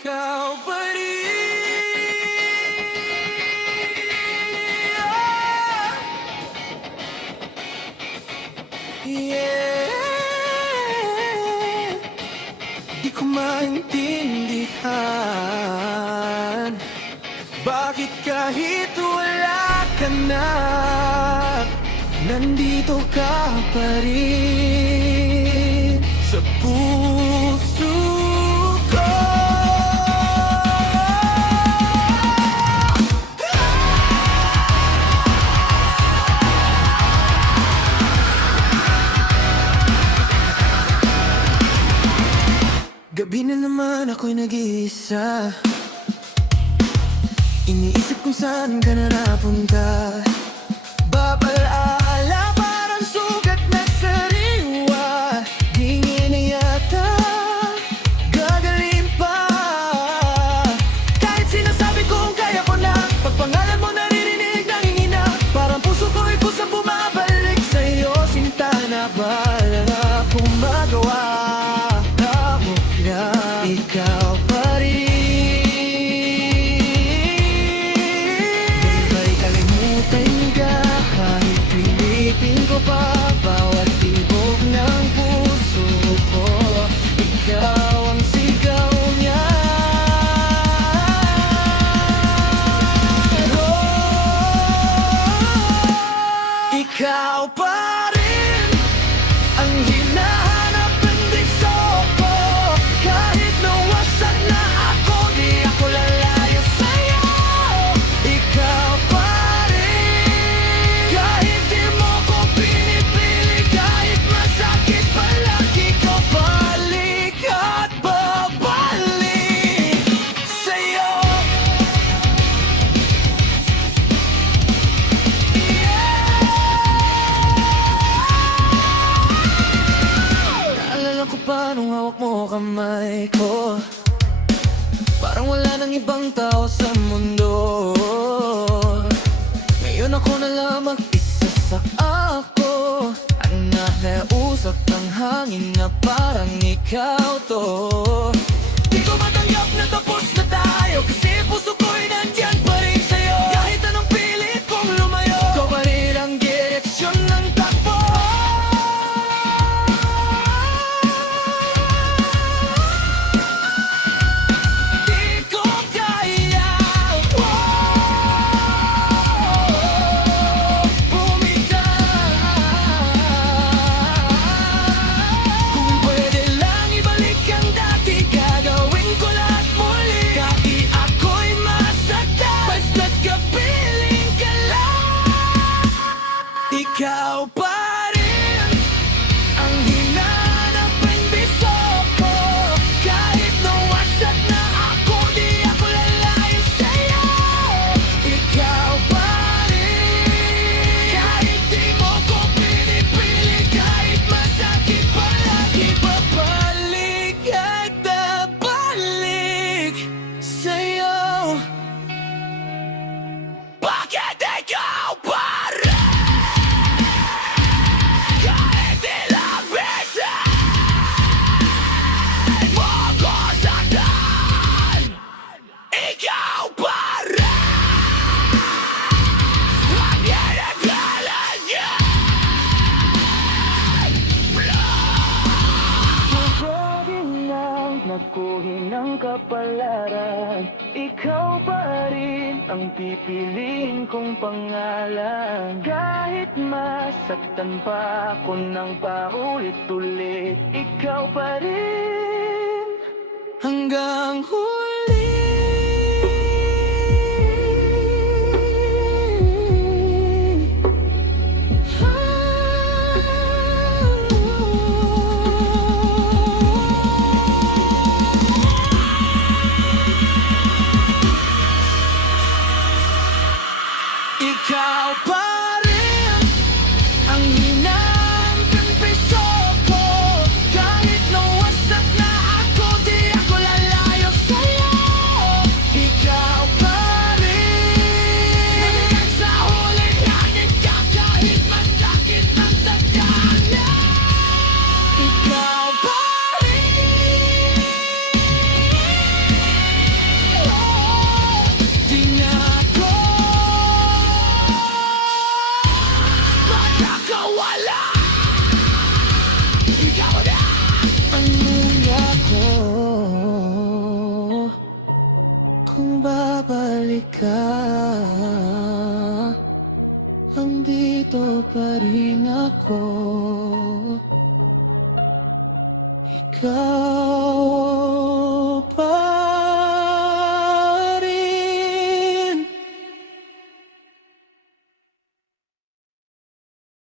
ikaw pa rin. Yeah. Di ko maintindihan bakit kahit wala ka na, nandito ka pa rin sa puso ko. Gabi na naman ako'y nag-iisa, iniisip kung saan ka na napunta. Babalaala parang sugat na sariwa, tingin na yata gagaling pa. Kahit sinasabi kong kaya ko na, pag pangalan mo naririnig nangingina, parang puso ko'y kusang bumabalik sa'yo. Sinta na bahala kung magawa mo na ikaw pa rin. Pinitin ko pa bawat tibok ng puso ko, ikaw ang sigaw niya. Ikaw pa rin ang hinahanap ng biso ko. Kahit nawasak na ako, di ako lalayo sa'yo. Ikaw pa rin, kahit di mo ko pinipili, kahit masakit palagi ko balik at babalik sa'yo. Naalala ko pa nung hawak mo kamay ko, parang wala nang ibang tao sa mundo. Ngayon ako na lang mag-isa sa ako, ang nausap ng hangin na parang ikaw to. Di ko matanggap na tapos na tayo, kasi puso ko'y nandyan pa rin sa'yo. Kahit anong pilit kong lumayo, ikaw pa rin ang direksyon ng takbo. Di ko kaya bumitaw. Kung pwede lang ibalik ang dati, gagawin ko lahat muli. Kahit ako'y masaktan, basta't kapiling ka lang. Ikaw pa rin ang hinahanap ng biso ko. Kahit nawasak na ako, di ako lalayo sa'yo. Ikaw pa rin, kahit di mo ko pinipili, kahit masakit palagi, babalik at babalik sa'yo. Bakit ikaw pa rin? Kahit ilang beses mo ko saktan, ikaw pa rin ang ginagalan niya. Pwede nang nakuhin ang kapalaran, ikaw pa rin ang pipiliin kong pangalan. Kahit masaktan pa ako ng paulit-ulit, ikaw pa rin hanggang huli. Ikaw pa rin ang hinahanap ng piso ko. Kahit nawasak na ako, di ako lalayo sa'yo. Kung babalik ka, andito pa rin ako. Ikaw